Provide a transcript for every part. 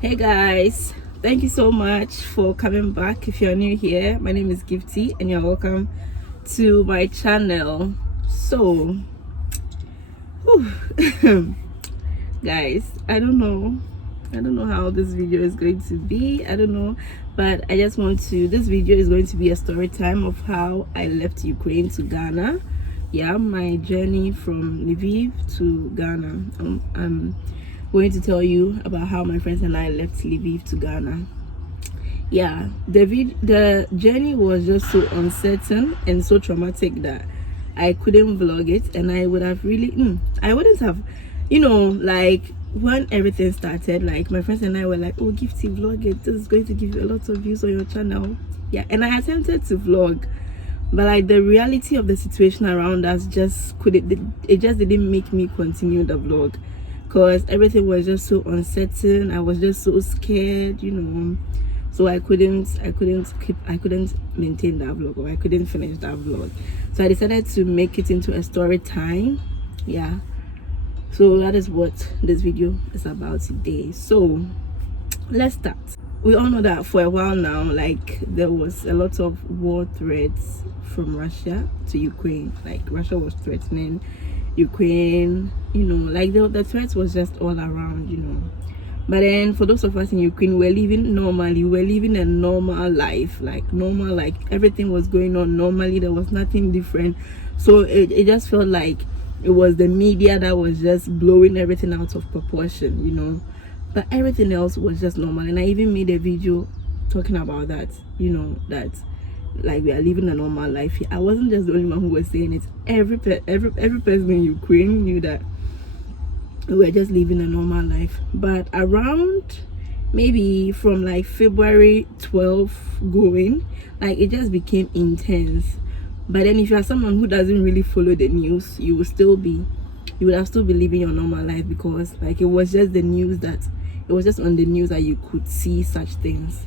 Hey guys, thank you so much for coming back. If you're new here, my name is Gifty and you're welcome to my channel. So guys, I don't know how this video is going to be. I don't know, but I just want to, this video is going to be a story time of how I left Ukraine to Ghana. Yeah, my journey from Lviv to Ghana. I'm going to tell you about how my friends and I left Lviv to Ghana. Yeah, the journey was just so uncertain and so traumatic that I couldn't vlog it, and I would have really I wouldn't have, like when everything started, like my friends and I were like, oh, Gifty, vlog it, this is going to give you a lot of views on your channel. Yeah, and I attempted to vlog, but like the reality of the situation around us just didn't make me continue the vlog, because everything was just so uncertain. I was just so scared, so I couldn't maintain that vlog, or I couldn't finish that vlog. So I decided to make it into a story time. Yeah, so that is what this video is about today. So let's start. We all know that for a while now, like, there was a lot of war threats from Russia to Ukraine. Like, Russia was threatening Ukraine, like the threats was just all around, But then for those of us in Ukraine, we're living normally, we're living a normal life, like everything was going on normally. There was nothing different. So it just felt like it was the media that was just blowing everything out of proportion, but everything else was just normal. And I even made a video talking about that, that like we are living a normal life here. I wasn't just the only one who was saying it. Every person in Ukraine knew that we were just living a normal life. But around maybe from like February 12th going, like, it just became intense. But then if you are someone who doesn't really follow the news, you would have still been living your normal life, because like it was just on the news that you could see such things,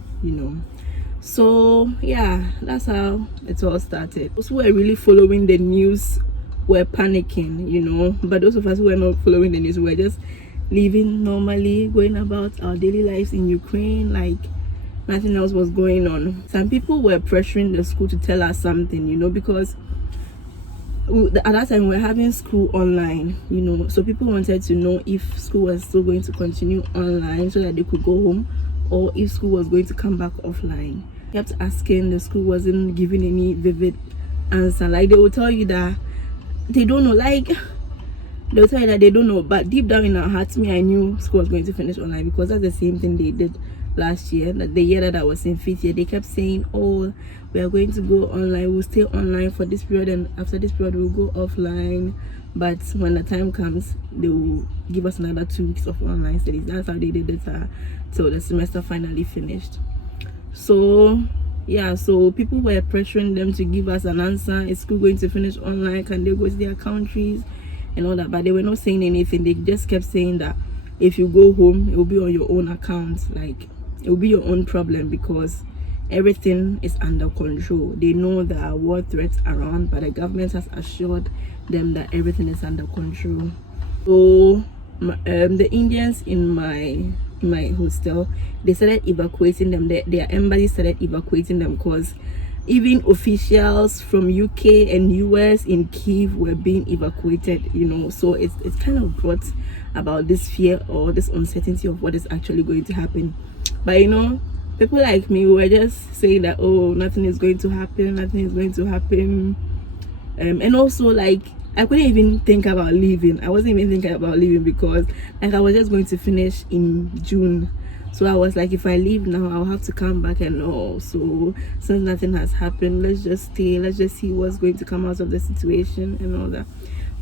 So yeah, that's how it all started. Those who were really following the news were panicking, but those of us who were not following the news were just living normally, going about our daily lives in Ukraine like nothing else was going on. Some people were pressuring the school to tell us something, because at that time we were having school online, so people wanted to know if school was still going to continue online so that they could go home, or if school was going to come back offline. Kept asking, the school wasn't giving any vivid answer. Like, they will tell you that they don't know, they'll tell you that they don't know, but deep down in our hearts, I knew school was going to finish online, because that's the same thing they did last year. That the year that I was in 5th year, they kept saying, oh, we are going to go online, we'll stay online for this period, and after this period we'll go offline. But when the time comes, they will give us another 2 weeks of online studies. That's how they did it till the semester finally finished. So yeah, so people were pressuring them to give us an answer. Is school going to finish online? Can they go to their countries and all that? But they were not saying anything. They just kept saying that if you go home, it will be on your own account. Like, it will be your own problem, because everything is under control. They know there are war threats around, but the government has assured them that everything is under control. So the Indians in my hostel, they started evacuating them. Their embassy started evacuating them, because even officials from UK and US in Kyiv were being evacuated, so it's kind of brought about this fear or this uncertainty of what is actually going to happen. But people like me were just saying that, oh, nothing is going to happen, and also, like, I couldn't even think about leaving. I wasn't even thinking about leaving, because like I was just going to finish in June. So I was like, if I leave now, I'll have to come back and all. So since nothing has happened, let's just stay. Let's just see what's going to come out of the situation and all that.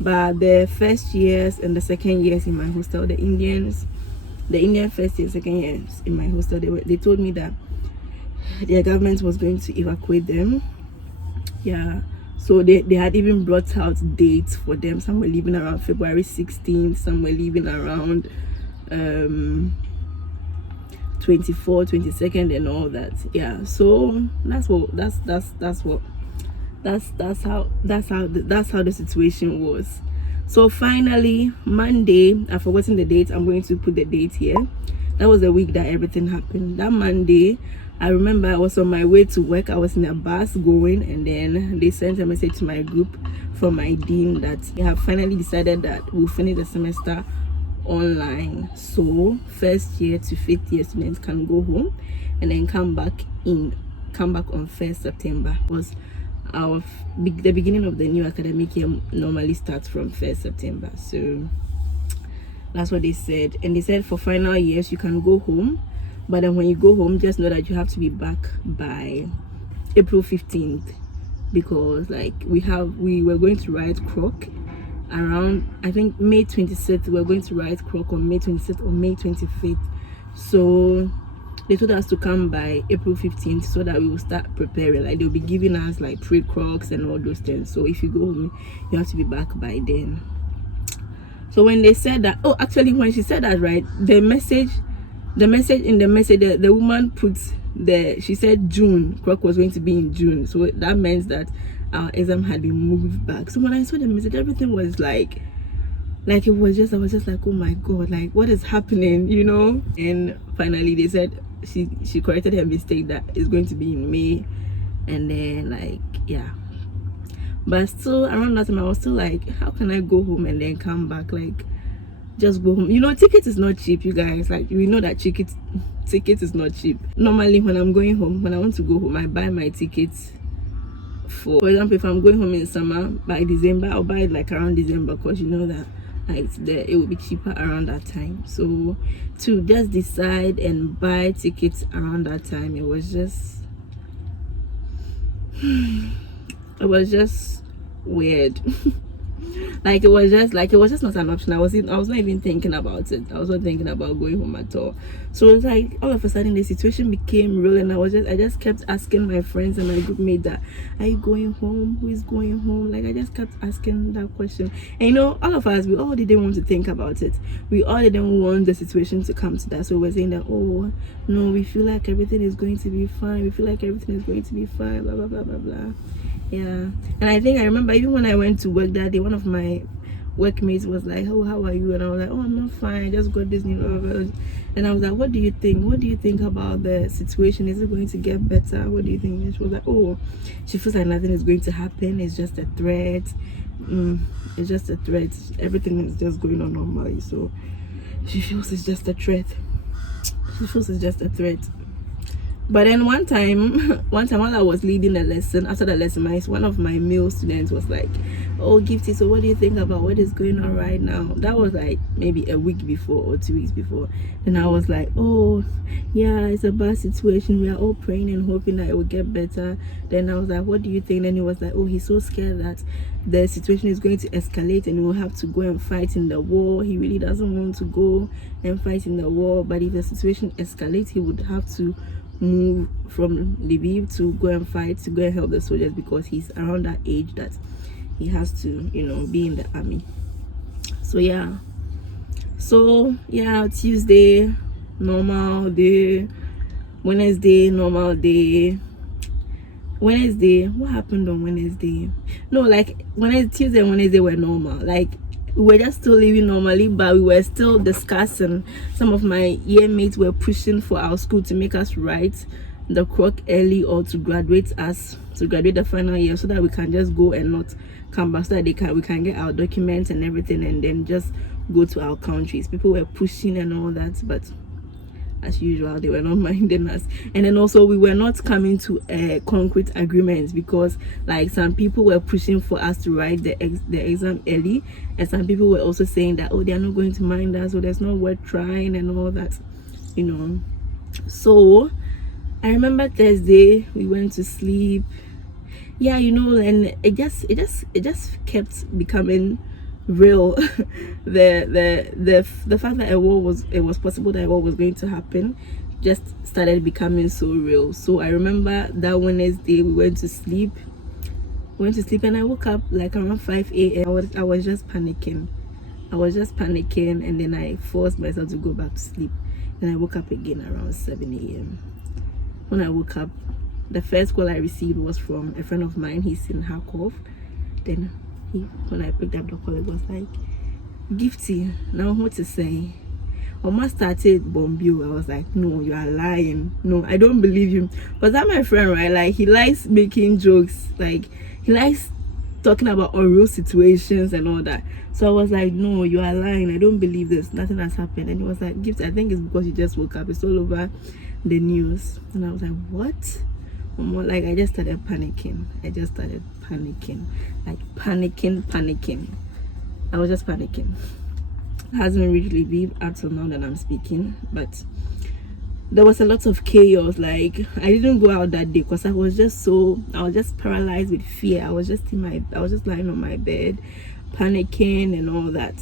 But the first years and the second years in my hostel, the Indian first year, second years in my hostel, they told me that their government was going to evacuate them. Yeah. So they had even brought out dates for them. Some were leaving around February 16th, some were leaving around 24th, 22nd and all that. Yeah, so that's how the situation was. So finally, Monday, I've forgotten the date, I'm going to put the date here. That was the week that everything happened. That Monday, I remember I was on my way to work. I was in a bus going, and then they sent a message to my group from my dean that they have finally decided that we'll finish the semester online. So first year to fifth year students can go home and then come back on 1st September. It was the beginning of the new academic year normally starts from 1st September. So that's what they said. And they said for final years you can go home, but then when you go home, just know that you have to be back by April 15th, because like we were going to write croc around, I think, May 26th. We're going to write croc on May 26th or May 25th. So they told us to come by April 15th so that we will start preparing. Like they'll be giving us like pre-crocs and all those things. So if you go home, you have to be back by then. So when they said that, oh, actually when she said that, right, the message the woman put she said June, croc was going to be in June. So that meant that our exam had been moved back. So when I saw the message, everything was like it was just, I was just like, oh my god, like what is happening, you know? And finally they said she corrected her mistake that it's going to be in May. And then like, yeah, but still around that time I was still like, how can I go home and then come back? Like, just go home, you know. Ticket is not cheap, you guys. Like, we know that ticket is not cheap. Normally when I'm going home, when I want to go home, I buy my tickets for example, if I'm going home in summer, by December I'll buy it like around December, because you know that like it will be cheaper around that time. So to just decide and buy tickets around that time, it was just weird. Like it was just not an option. I was not even thinking about it. I was not thinking about going home at all. So it's like all of a sudden the situation became real, and I just kept asking my friends and my group mate that, are you going home? Who is going home? Like I just kept asking that question. And you know, all of us, we all didn't want to think about it. We all didn't want the situation to come to that. So we're saying that, oh no, we feel like everything is going to be fine. We feel like everything is going to be fine. Blah blah blah blah blah. Yeah. And I remember even when I went to work that day, one of my workmates was like, oh, how are you? And I was like, oh, I'm not fine, I just got this new. And I was like, what do you think about the situation? Is it going to get better? What do you think? And she was like, oh, she feels like nothing is going to happen, it's just a threat. It's just a threat, everything is just going on normally. So she feels it's just a threat. But then one time while I was leading the lesson, after the lesson, one of my male students was like, oh, Gifty, so what do you think about what is going on right now? That was like maybe a week before or 2 weeks before. And I was like, oh yeah, it's a bad situation, we are all praying and hoping that it will get better. Then I was like, what do you think? Then he was like, oh, he's so scared that the situation is going to escalate and he will have to go and fight in the war. He really doesn't want to go and fight in the war, but if the situation escalates, he would have to move from Lviv to go and fight, to go and help the soldiers, because he's around that age that he has to, you know, be in the army. So yeah, Tuesday normal day, Wednesday normal day. Wednesday, what happened on Wednesday? No, like Tuesday and Wednesday were normal. Like we were just still living normally, but we were still discussing. Some of my year mates were pushing for our school to make us write the croc early, or to graduate the final year, so that we can just go and not come back, so that we can get our documents and everything and then just go to our countries. People were pushing and all that, but as usual they were not minding us. And then also we were not coming to a concrete agreement, because like some people were pushing for us to write the exam early, and some people were also saying that, oh, they are not going to mind us, so there's no worth trying and all that, you know. So I remember Thursday we went to sleep, yeah, you know, and it just kept becoming real. the fact that it was possible that a war was going to happen just started becoming so real. So I remember that Wednesday we went to sleep, and I woke up like around 5 a.m. I was just panicking, and then I forced myself to go back to sleep, and I woke up again around 7 a.m. When I woke up, the first call I received was from a friend of mine. He's in Kharkov. Then when I picked up the call, it was like, Gifty, now what to say? almost started bombio. I was like, no, you are lying. No, I don't believe you. But that my friend, right? Like, he likes making jokes. Like, he likes talking about unreal situations and all that. So I was like, no, you are lying. I don't believe this. Nothing has happened. And he was like, Gift, I think it's because you just woke up. It's all over the news. And I was like, what? Like, I just started panicking. Like, panicking. I was just panicking. It hasn't reached Lviv up till now that I'm speaking, but there was a lot of chaos. Like, I didn't go out that day because I was just paralyzed with fear. I was just lying on my bed, panicking and all that.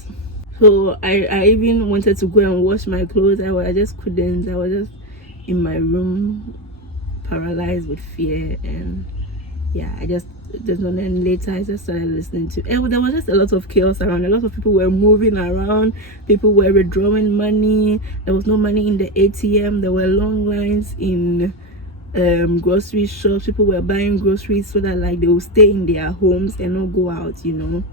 So I even wanted to go and wash my clothes. I just couldn't. I was just in my room, paralyzed with fear. And yeah, then later I just started listening to it. There was just a lot of chaos around. A lot of people were moving around. People were withdrawing money. There was no money in the ATM. There were long lines in grocery shops. People were buying groceries so that like they will stay in their homes and not go out, you know.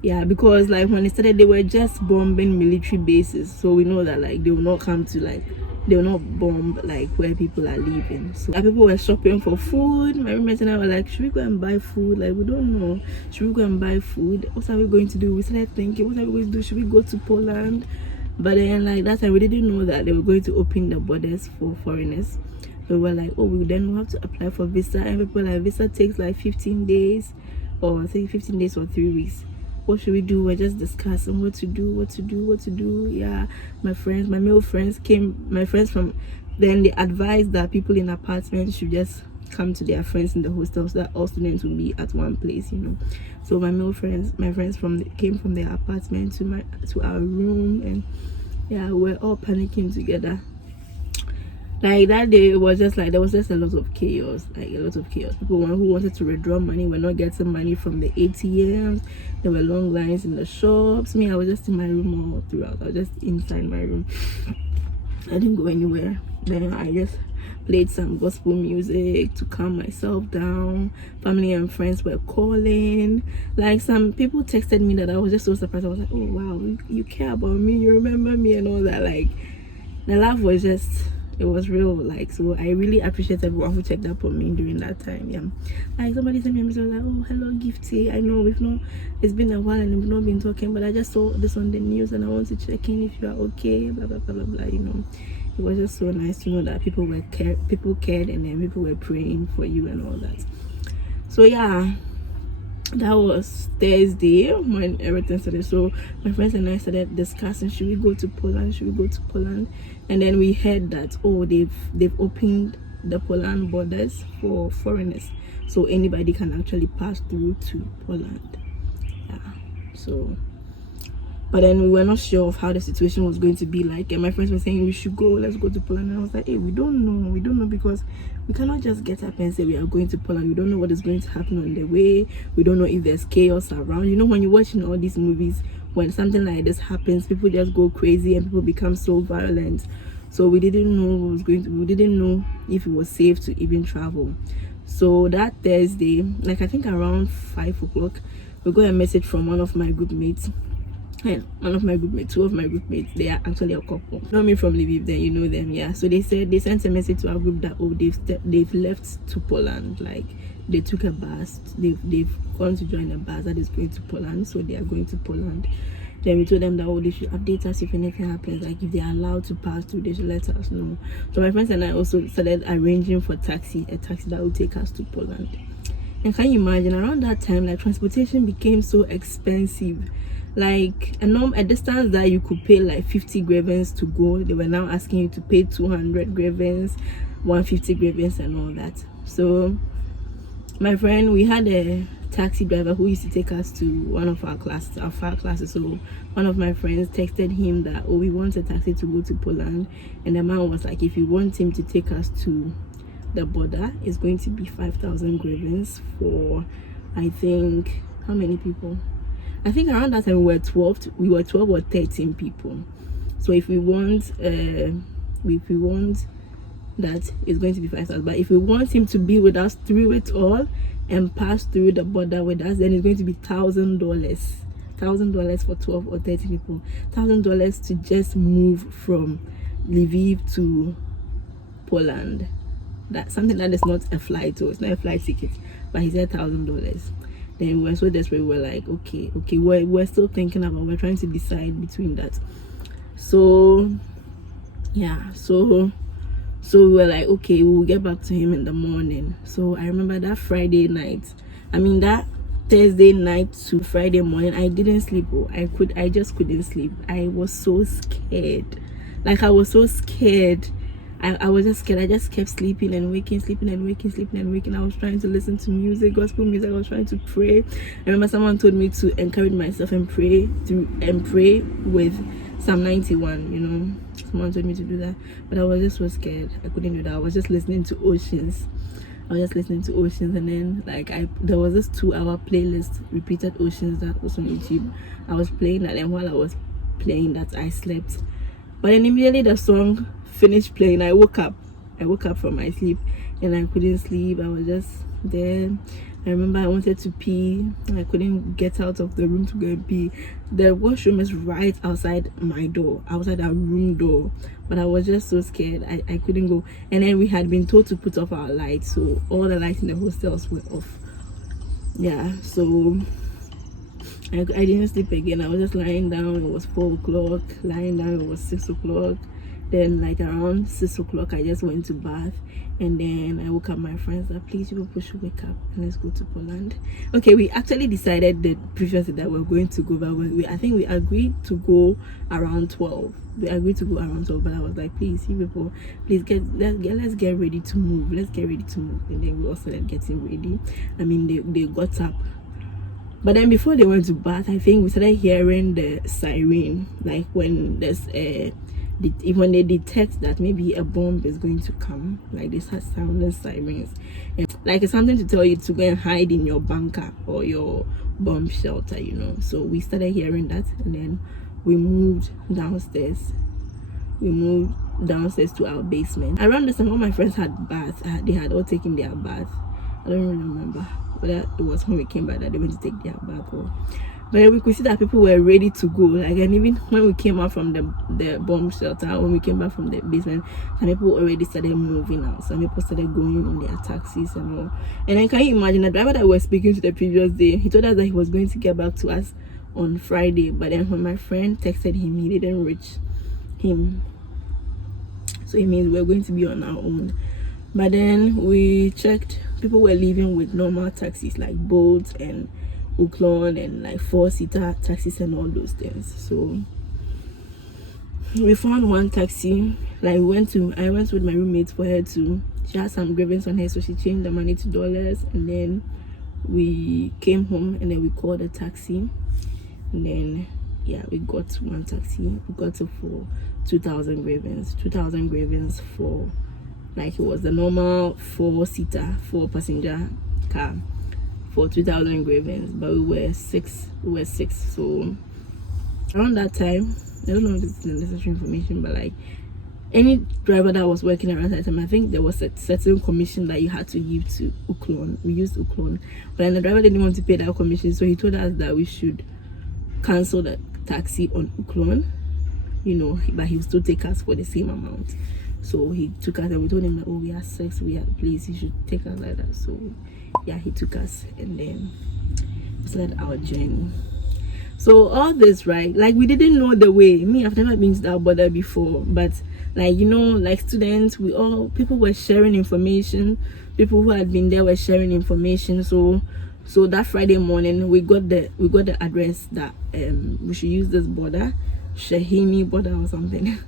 Yeah, because like when it started, they were just bombing military bases. So we know that like they will not bomb like where people are living. So people were shopping for food. My roommates and I were like, should we go and buy food? Like, we don't know. Should we go and buy food? What are we going to do? We started thinking, what are we going to do? Should we go to Poland? But then like that time we didn't know that they were going to open the borders for foreigners. So we were like, oh, we then have to apply for visa. And people like, visa takes like 15 days or I think 15 days or 3 weeks. What should we do? We're just discussing what to do. Yeah, my male friends from then they advised that people in apartments should just come to their friends in the hostel so that all students will be at one place, you know. So my friends came from their apartment to our room, and yeah, we're all panicking together. Like that day, it was just like there was just a lot of chaos. People who wanted to withdraw money were not getting money from the ATMs. There were long lines in the shops. Me, I was just in my room all throughout. I was just inside my room. I didn't go anywhere. Then I just played some gospel music to calm myself down. Family and friends were calling. Like, some people texted me that I was just so surprised. I was like, oh wow, you care about me, you remember me and all that. Like, the love was just, it was real. Like, so I really appreciate everyone who checked up on me during that time. Yeah, like somebody sent me a message like, oh hello Gifty, I know it's been a while and we've not been talking, but I just saw this on the news and I want to check in if you are okay, blah blah blah blah blah, you know. It was just so nice to know that people cared and then people were praying for you and all that. So yeah, that was Thursday when everything started. So my friends and I started discussing, should we go to Poland? And then we heard that, oh, they've opened the Poland borders for foreigners, so anybody can actually pass through to Poland. Yeah, so but then we were not sure of how the situation was going to be like, and my friends were saying let's go to Poland, and I was like, hey, we don't know because we cannot just get up and say we are going to Poland. We don't know what is going to happen on the way. We don't know if there's chaos around. You know, when you're watching all these movies, when something like this happens, people just go crazy and people become so violent. So we didn't know we didn't know if it was safe to even travel. So that Thursday, like I think around 5 o'clock, we got a message from one of my group mates. And two of my group mates, they are actually a couple. Know me from Lviv, then you know them, yeah. So they sent a message to our group that, oh, they've left to Poland. Like, they took a bus, they've gone to join a bus that is going to Poland, so they are going to Poland. Then we told them that, oh, they should update us if anything happens. Like, if they are allowed to pass through, they should let us know. So my friends and I also started arranging for a taxi that will take us to Poland. And can you imagine, around that time, like, transportation became so expensive. Like, a distance that you could pay like 50 grivens to go, they were now asking you to pay 200 grivens, 150 grivens and all that. So my friend, we had a taxi driver who used to take us to one of our far classes. So one of my friends texted him that, oh, we want a taxi to go to Poland, and the man was like, if you want him to take us to the border, it's going to be 5,000 grivens for, I think, how many people? I think around that time we were 12 or 13 people. So if we want that, it's going to be 5,000. But if we want him to be with us through it all and pass through the border with us, then it's going to be $1,000. $1,000 for 12 or 30 people, $1,000 to just move from Lviv to Poland. That's something that is not a flight, so it's not a flight ticket, but he said $1,000. Then we were so desperate, we were like, okay, we're still thinking about, we're trying to decide between that. So yeah, so we were like, okay, we'll get back to him in the morning. So I remember that that Thursday night to Friday morning, I didn't sleep. I just couldn't sleep. I was so scared. Like, I was so scared. I was just scared. I just kept sleeping and waking, sleeping and waking, sleeping and waking. I was trying to listen to music, gospel music. I was trying to pray. I remember someone told me to encourage myself and pray with Psalm 91, you know. Someone told me to do that, but I was just so scared. I couldn't do that. I was just listening to Oceans. And then there was this 2-hour playlist, repeated Oceans, that was on YouTube. I was playing that, and while I was playing that, I slept. But then immediately the song finished playing, I woke up from my sleep, and I couldn't sleep. I was just there. I remember I wanted to pee. I couldn't get out of the room to go and pee. The washroom is right outside my door, outside our room door, but I was just so scared. I couldn't go. And then we had been told to put off our lights, so all the lights in the hostels were off. Yeah, so I didn't sleep again. I was just lying down. It was 4 o'clock. Lying down, it was 6 o'clock. Then like around 6 o'clock, I just went to bath, and then I woke up my friends that, please, you people should wake up and let's go to Poland. Okay, we actually decided the previous day that we're going to go, but I think we agreed to go around 12. But I was like, please, you people, please let's get ready to move. Let's get ready to move. And then we all started getting ready. I mean, they got up. But then before they went to bath, I think we started hearing the siren, like when there's when they detect that maybe a bomb is going to come, like they start sounding sirens, and like it's something to tell you to go and hide in your bunker or your bomb shelter, you know. So we started hearing that, and then we moved downstairs to our basement. Around this time, all my friends had baths. They had all taken their bath. I don't really remember whether it was when we came back that they went to take their bath, or but we could see that people were ready to go. Like, and even when we came out from the bomb shelter, when we came back from the basement, some people already started moving out. Some people started going in their taxis and all. And then can you imagine the driver that we were speaking to the previous day? He told us that he was going to get back to us on Friday, but then when my friend texted him, he didn't reach him. So it means we're going to be on our own. But then we checked, people were leaving with normal taxis like Bolt and Uklon and like 4-seater taxis and all those things. So we found one taxi. Like I went with my roommate for her to, she had some grievance on her, so she changed the money to dollars, and then we came home and then we called a taxi, and then yeah, we got one taxi. We got it for 2,000 grievance for, like, it was the normal 4-seater 4-passenger car for 2,000 grievance, but we were six. So around that time, I don't know if this is necessary information, but like any driver that was working around that time, I think there was a certain commission that you had to give to Uklon. We used Uklon, but then the driver didn't want to pay that commission, so he told us that we should cancel the taxi on Uklon, you know, but he would still take us for the same amount. So he took us, and we told him that, oh, we are 6, please, he should take us like that. So yeah, he took us, and then we started our journey. So all this, right, like we didn't know the way. Me, I've never been to that border before, but like, you know, like students, people were sharing information. People who had been there were sharing information. So that Friday morning, we got the address that we should use this border, Shahini border or something.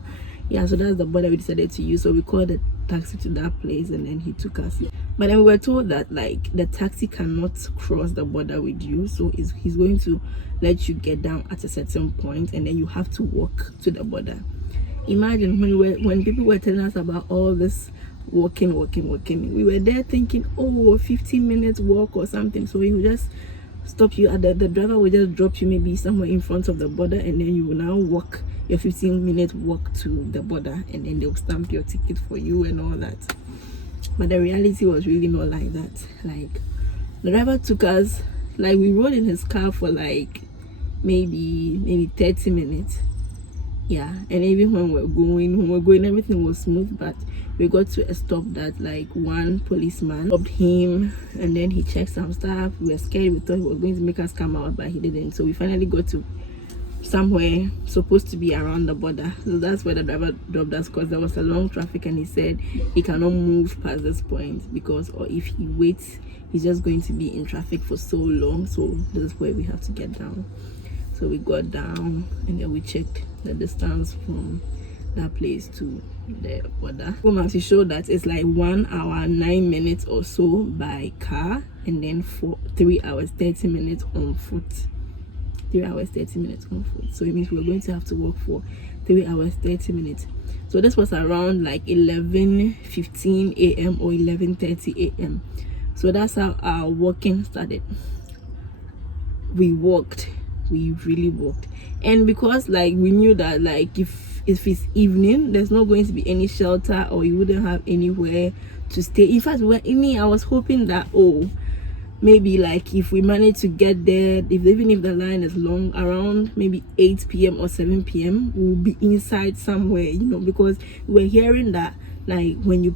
Yeah, so that's the border we decided to use. So we called the taxi to that place, and then he took us. But then we were told that like the taxi cannot cross the border with you, so he's going to let you get down at a certain point, and then you have to walk to the border. Imagine when people were telling us about all this walking, we were there thinking, oh, 15 minutes walk or something. So he would just stop you at the driver would just drop you maybe somewhere in front of the border, and then you will now walk your 15-minute walk to the border, and then they'll stamp your ticket for you and all that. But the reality was really not like that. Like, the driver took us, like, we rode in his car for like maybe 30 minutes. Yeah, and even when we're going, everything was smooth, but we got to a stop that like one policeman stopped him, and then he checked some stuff. We were scared, we thought he was going to make us come out, but he didn't. So we finally got to somewhere supposed to be around the border. So that's where the driver dropped us, because there was a long traffic, and he said he cannot move past this point, because or if he waits, he's just going to be in traffic for so long. So this is where we have to get down. So we got down, and then we checked the distance from that place to the border. Google Maps showed that it's like 1 hour 9 minutes or so by car, and then for 3 hours 30 minutes on foot. 3 hours 30 minutes on foot. So it means we're going to have to walk for 3 hours 30 minutes. So this was around like 11:15 a.m. or 11:30 a.m. So that's how our walking started. We really walked, and because like we knew that like if it's evening, there's not going to be any shelter, or you wouldn't have anywhere to stay. In fact, I was hoping that maybe like if we manage to get there, even if the line is long, around maybe 8 p.m. or 7 p.m. we'll be inside somewhere, because we're hearing that like when you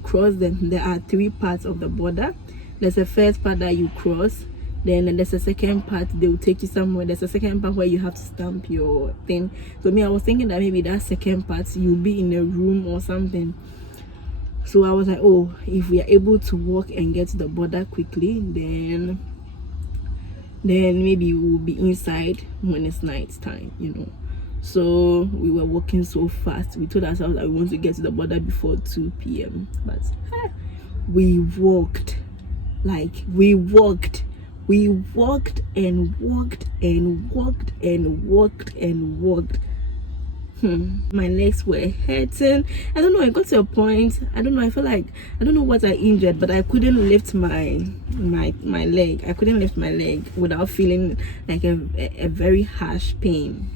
cross them, there are 3 parts of the border. There's a first part that you cross, then there's a second part, they will take you somewhere. There's a second part where you have to stamp your thing. So I was thinking that maybe that second part you'll be in a room or something. So I was like, if we are able to walk and get to the border quickly, then maybe we'll be inside when it's night time, So we were walking so fast. We told ourselves that we want to get to the border before 2 p.m. But we walked and walked and walked and walked and walked. My legs were hurting. I don't know, I got to a point, I don't know, I felt like, I don't know what I injured, but I couldn't lift my leg. I couldn't lift my leg without feeling like a very harsh pain,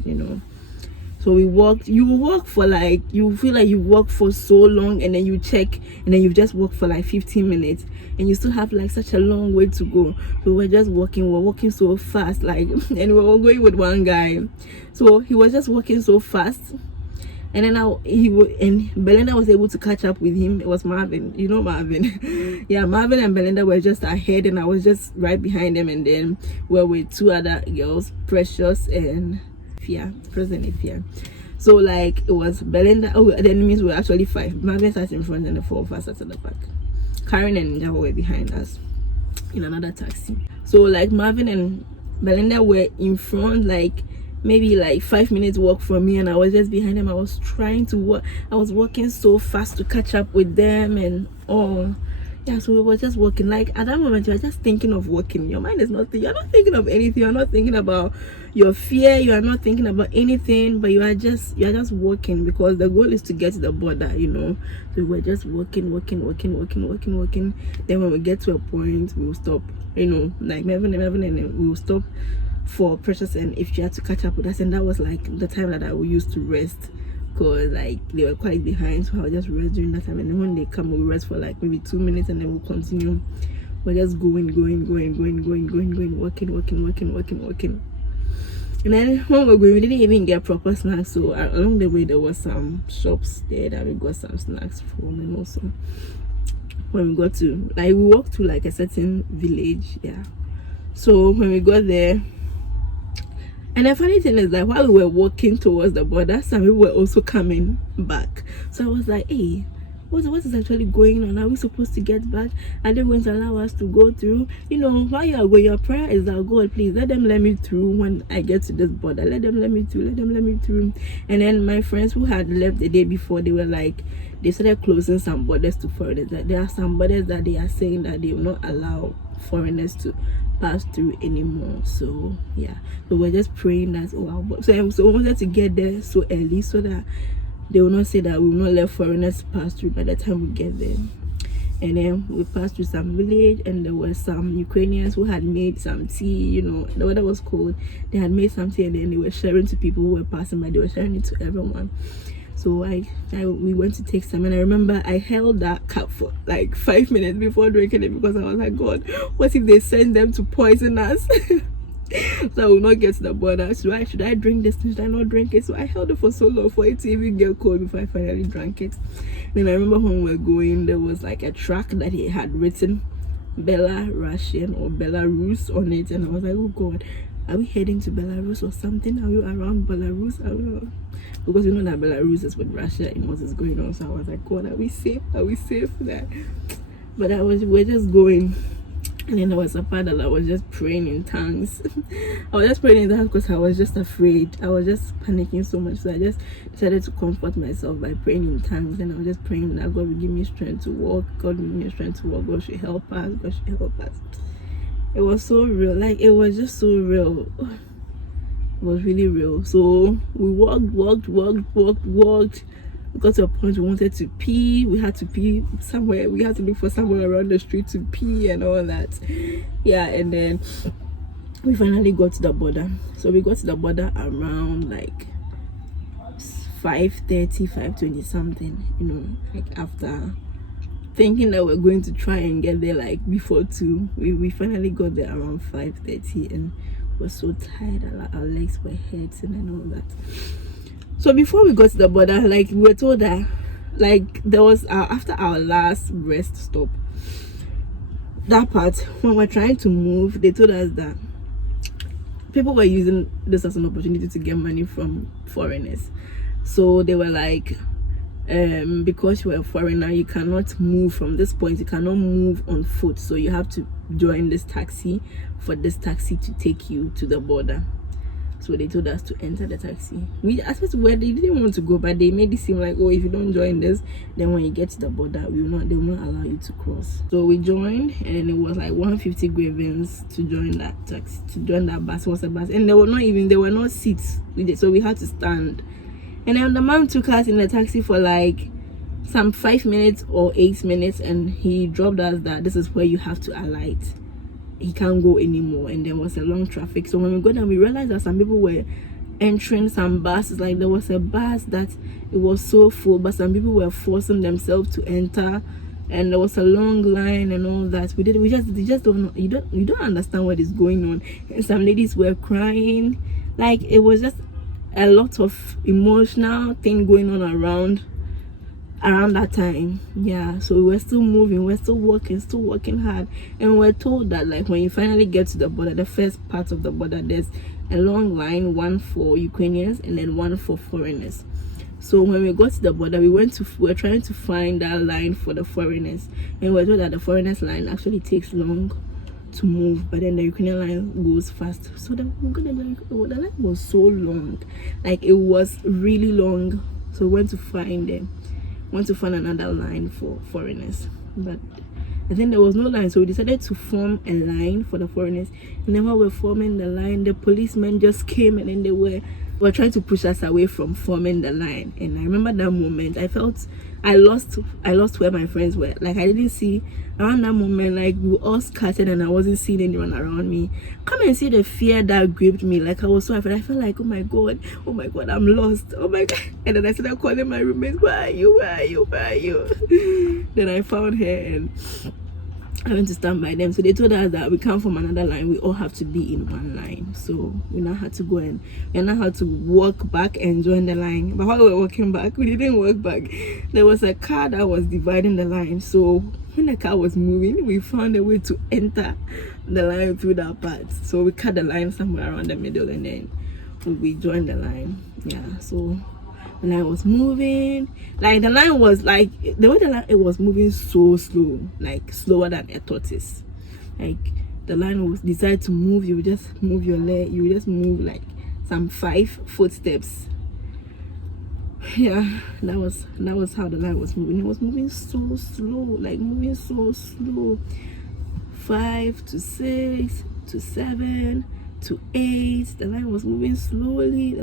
So we walked. You walk for like, you feel like you walk for so long, and then you check, and then you just walk for like 15 minutes, and you still have like such a long way to go. So we're just walking. We're walking so fast, like, and we were going with one guy, so he was just walking so fast. And then Belinda was able to catch up with him. It was Marvin, Marvin. Yeah, Marvin and Belinda were just ahead, and I was just right behind them. And then we were with 2 other girls, Precious and Fia. So like it was Belinda. Then means we were actually 5. Marvin sat in front, and the 4 of us sat at the back. Karen and Java were behind us in another taxi. So like Marvin and Belinda were in front, like maybe like 5 minutes walk from me, and I was just behind them. I was trying to walk. I was walking so fast to catch up with them and all. Yeah, so we were just walking. Like at that moment, you're just thinking of walking. Your mind is not you're not thinking of anything. You're not thinking about your fear. You are not thinking about anything, but you're just walking, because the goal is to get to the border, So we were just walking. Then when we get to a point, we will stop. Like Mervyn, and then we will stop for Precious and if she had to catch up with us, and that was like the time that I would use to rest, because like they were quite behind, so I'll just rest during that time, and then when they come we'll rest for like maybe 2 minutes, and then we'll continue. We're just going, walking. And then when we're going, we didn't even get proper snacks, so along the way there was some shops there that we got some snacks from. And also when we got to, like, we walked to like a certain village, so when we got there, and the funny thing is that while we were walking towards the border, some people were also coming back. So I was like, hey, what is actually going on? Are we supposed to get back? Are they going to allow us to go through? While you are going, your prayer is that, God, please let them let me through when I get to this border. Let them let me through. And then my friends who had left the day before, they were like, they started closing some borders to foreigners. That there are some borders that they are saying that they will not allow foreigners to pass through anymore. So so we're just praying that so we wanted to get there so early, so that they will not say that we will not let foreigners pass through by the time we get there. And then we passed through some village, and there were some Ukrainians who had made some tea. The weather was cold. They had made some tea, and then they were sharing to people who were passing by. They were sharing it to everyone. So we went to take some, and I remember I held that cup for like 5 minutes before drinking it, because I was like, God, what if they send them to poison us? So I will not get to the border. Should I drink this? Should I not drink it? So I held it for so long for it to even get cold before I finally drank it. Then I remember when we were going, there was like a track that he had written Belarusian or Belarus on it, and I was like, oh God, are we heading to Belarus or something? Are we around Belarus? I don't know, because we know that Belarus is with Russia and what is going on. So I was like, God, are we safe? Are we safe for that? But we're just going. And then there was a part that I was just praying in tongues. I was just praying in tongues because I was just afraid. I was just panicking so much. So I just decided to comfort myself by praying in tongues. And I was just praying that God will give me strength to walk. God will give me strength to walk. God should help us. God should help us. It was so real. Like, it was just so real. It was really real. So we walked. We got to a point we wanted to pee. We had to pee somewhere. We had to look for somewhere around the street to pee and all that. Yeah, and then we finally got to the border. So we got to the border around like 5:30, 5:20 something, you know, like after thinking that we're going to try and get there like before 2. We finally got there around 5:30 and we're so tired. Our legs were hurting and all that. So before we got to the border, like, we were told that, like, there was after our last rest stop, that part when we're trying to move, they told us that people were using this as an opportunity to get money from foreigners. So they were like, because you are a foreigner, you cannot move from this point. You cannot move on foot, so you have to join this taxi for this taxi to take you to the border. So they told us to enter the taxi. We asked where they didn't want to go, but they made it seem like, oh, if you don't join this, then when you get to the border, they will not allow you to cross. So we joined, and it was like 150 grievance to join that taxi, to join that bus. It was a bus, and there were not seats with it, so we had to stand. And then the man took us in the taxi for like some 5 minutes or 8 minutes, and he dropped us that this is where you have to alight. He can't go anymore, and there was a long traffic. So when we got there, we realized that some people were entering some buses. Like, there was a bus that it was so full, but some people were forcing themselves to enter, and there was a long line and all that. We just don't know. You don't understand what is going on. And some ladies were crying. Like, it was just a lot of emotional thing going on around that time. Yeah, so we're still moving, we're still working hard, and we're told that, like, when you finally get to the border, the first part of the border, there's a long line, one for Ukrainians and then one for foreigners. So when we got to the border, we're trying to find that line for the foreigners, and we're told that the foreigners line actually takes long to move, but then the Ukrainian line goes fast. So the line was so long, like, it was really long. So we went to find another line for foreigners, but I think there was no line, so we decided to form a line for the foreigners. And then while we're forming the line, the policemen just came, and then they were trying to push us away from forming the line. And I remember that moment, I felt I lost where my friends were. Like, I didn't see around that moment, like, we were all scattered and I wasn't seeing anyone around me. Come and see the fear that gripped me. Like, I was so afraid. I felt like, oh my god, I'm lost, oh my god. And then I started calling my roommates, where are you? Then I found her and I went to stand by them. So they told us that we come from another line, we all have to be in one line. So we now had to go and we now had to walk back and join the line. But while we were walking back, we didn't walk back. There was a car that was dividing the line. So when the car was moving, we found a way to enter the line through that part. So we cut the line somewhere around the middle, and then we joined the line. Yeah, so the line was moving, like, the line was like, the way the line, it was moving so slow, like slower than a tortoise. Like, the line was decided to move, you would just move your leg, you would just move like some 5 footsteps. Yeah, that was how the line was moving. It was moving so slow, like moving so slow. 5 to 6 to 7 to 8. The line was moving slowly.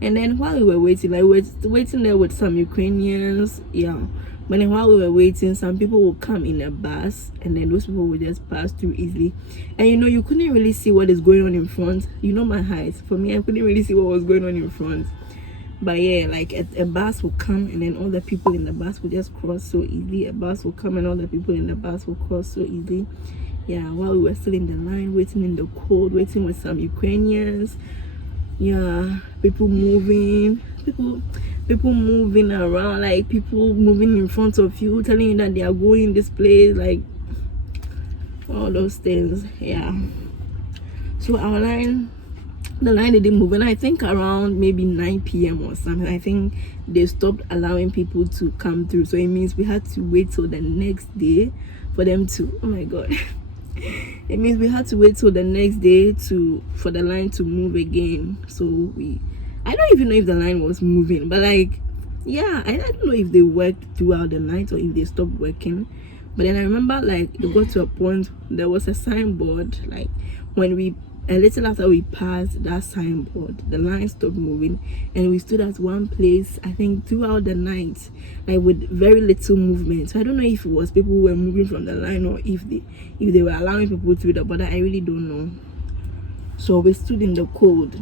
And then while we were waiting, like, we were waiting there with some Ukrainians, yeah. But then while we were waiting, some people would come in a bus, and then those people would just pass through easily. And you couldn't really see what is going on in front. You know my height. For me, I couldn't really see what was going on in front. But yeah, like, a bus will come, and then all the people in the bus will just cross so easily. A bus will come, and all the people in the bus will cross so easily. Yeah, while we were still in the line, waiting in the cold, waiting with some Ukrainians. Yeah, people moving around, like people moving in front of you, telling you that they are going this place, like all those things. Yeah, so our line, the line didn't move, and I think around maybe 9 p.m. or something, I think they stopped allowing people to come through. So it means we had to wait till the next day for them to, oh my god, it means we had to wait till the next day for the line to move again. So I don't even know if the line was moving, but like, yeah, I don't know if they worked throughout the night or if they stopped working. But then I remember, like, it got to a point, there was a signboard, like when a little after we passed that signboard, the line stopped moving, and we stood at one place, I think, throughout the night, like with very little movement. So I don't know if it was people who were moving from the line or if they were allowing people through the border. I really don't know. So we stood in the cold.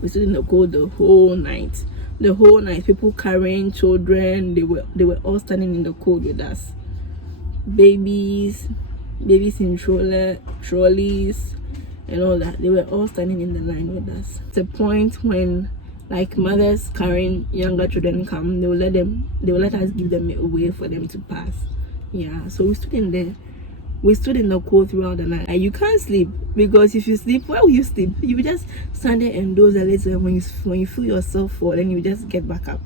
We stood in the cold the whole night. The whole night, people carrying children, they were all standing in the cold with us. Babies in trolleys and all that, they were all standing in the line with us. It's a point when, like, mothers carrying younger children come, they will let us give them a way for them to pass. Yeah, so we stood in the cold throughout the night. And you can't sleep, because if you sleep, where will you sleep? You will just stand there and doze a little. When you feel yourself fall, then you just get back up.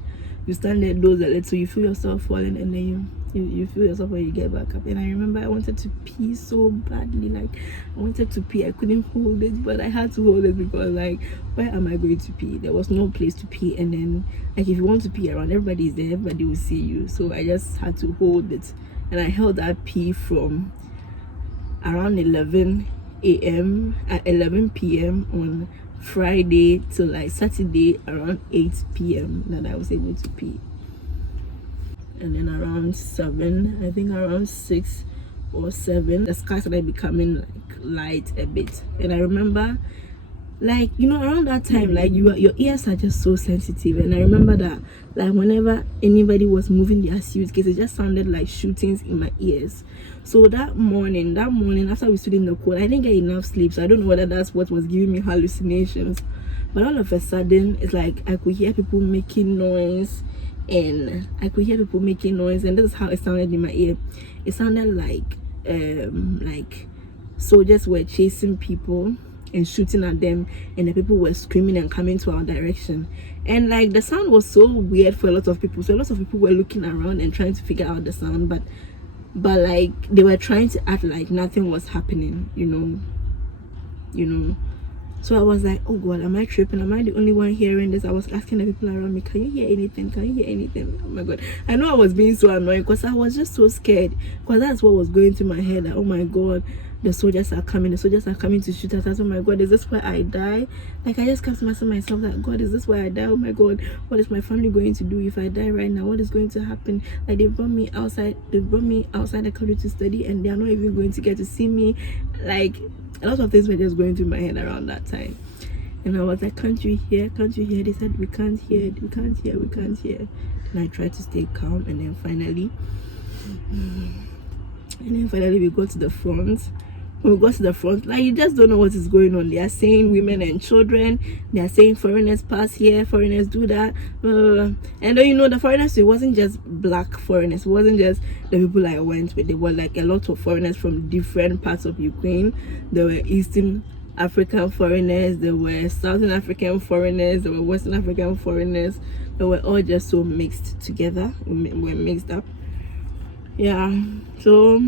You stand there, doze a little, you feel yourself falling, and then you feel yourself when you get back up. And I remember I wanted to pee so badly, like I wanted to pee. I couldn't hold it, but I had to hold it, because like, where am I going to pee? There was no place to pee. And then, like, if you want to pee around, everybody is there, everybody will see you. So I just had to hold it, and I held that pee from around 11 a.m. at 11 p.m. on Friday till like Saturday around 8 p.m. that I was able to pee. And then around 7, I think around 6 or 7, the sky started becoming like light a bit. And I remember, like, you know, around that time, like, your ears are just so sensitive. And I remember that, like, whenever anybody was moving their suitcase, it just sounded like shootings in my ears. So that morning after we stood in the cold, I didn't get enough sleep. So I don't know whether that's what was giving me hallucinations, but all of a sudden, it's like I could hear people making noise, and this is how it sounded in my ear. It sounded like soldiers were chasing people and shooting at them, and the people were screaming and coming to our direction. And like, the sound was so weird for a lot of people, so a lot of people were looking around and trying to figure out the sound, but like, they were trying to act like nothing was happening, you know. So I was like, oh god, am I tripping? Am I the only one hearing this? I was asking the people around me, can you hear anything? Oh my god, I know I was being so annoying, because I was just so scared, because that's what was going through my head, like, oh my god, the soldiers are coming to shoot at us. Oh my god, is this where I die? Like, I just kept asking myself that, god, is this where I die? Oh my god, what is my family going to do if I die right now? What is going to happen? Like, they brought me outside the country to study, and they are not even going to get to see me. Like, a lot of things were just going through my head around that time. And I was like, can't you hear? They said, we can't hear. And I tried to stay calm, and then finally we got to the front. When we got to the front, like, you just don't know what is going on. They are saying women and children, they are saying foreigners pass here, foreigners do that, and then, you know, the foreigners, it wasn't just black foreigners, it wasn't just the people I went with. There were like a lot of foreigners from different parts of Ukraine. There were Eastern African foreigners, there were Southern African foreigners, there were Western African foreigners. They were all just so mixed together. We were mixed up. Yeah, so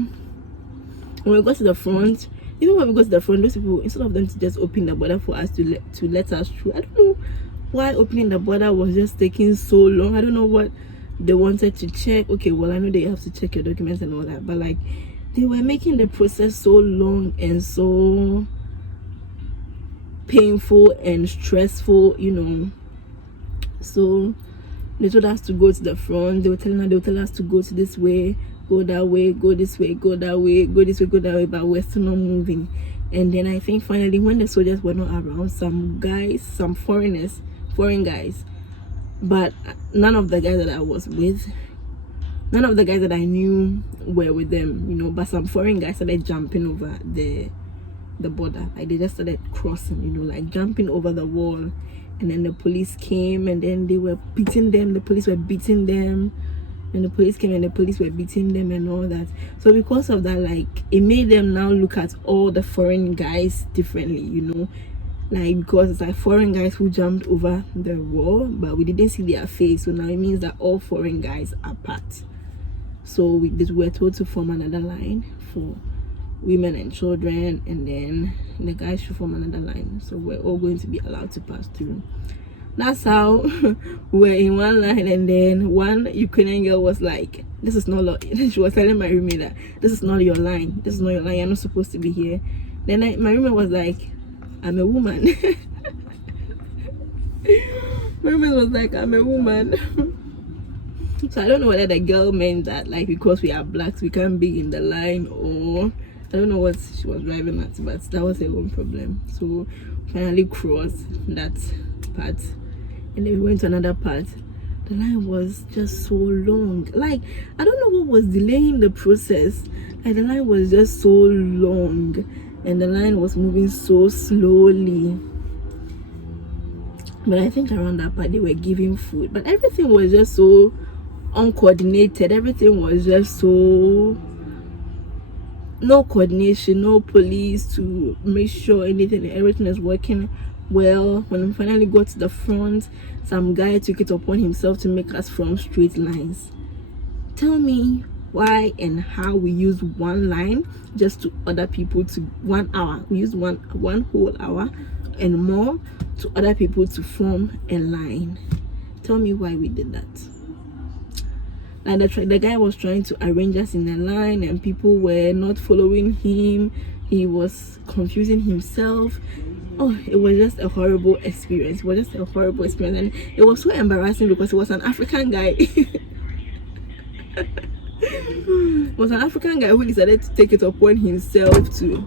when we got to the front, those people, instead of them to just open the border for us to let us through, I don't know why opening the border was just taking so long. I don't know what they wanted to check. Okay, well, I know they have to check your documents and all that, but like, they were making the process so long and so painful and stressful, you know. So they told us to go to the front. They would tell us to go to this way, go that way, go this way, go that way, go this way, go that way, but we're still not moving. And then I think finally, when the soldiers were not around, some foreign guys, but none of the guys that I was with None of the guys that I knew were with them, you know, but some foreign guys started jumping over the border. Like they just started crossing, you know, like jumping over the wall. And then the police came, and then they were beating them. The police were beating them, and the police came, and the police were beating them and all that. So because of that, like, it made them now look at all the foreign guys differently, you know, like, because it's like foreign guys who jumped over the wall, but we didn't see their face. So now it means that all foreign guys are part. So we were told to form another line for women and children, and then the guys should form another line. So we're all going to be allowed to pass through. That's how we're in one line, and then one Ukrainian girl was like, this is not, she was telling my roommate that this is not your line, this is not your line, you're not supposed to be here. Then my roommate was like, I'm a woman. My roommate was like, I'm a woman. So I don't know whether the girl meant that, like, because we are blacks we can't be in the line, or I don't know what she was driving at, but that was her own problem. So finally crossed that part, and then we went to another part. The line was just so long. Like, I don't know what was delaying the process. Like, the line was just so long, and the line was moving so slowly. But I think around that part they were giving food, but everything was just so uncoordinated. Everything was just so, no coordination, no police to make sure everything is working well. When we finally got to the front, some guy took it upon himself to make us form straight lines. Tell me why and how we use one line just to other people to 1 hour. We used one whole hour and more to other people to form a line. Tell me why we did that. Like, the guy was trying to arrange us in a line, and people were not following him. He was confusing himself. Oh, it was just a horrible experience. It was just a horrible experience, and it was so embarrassing because it was an African guy. It was an African guy who decided to take it upon himself to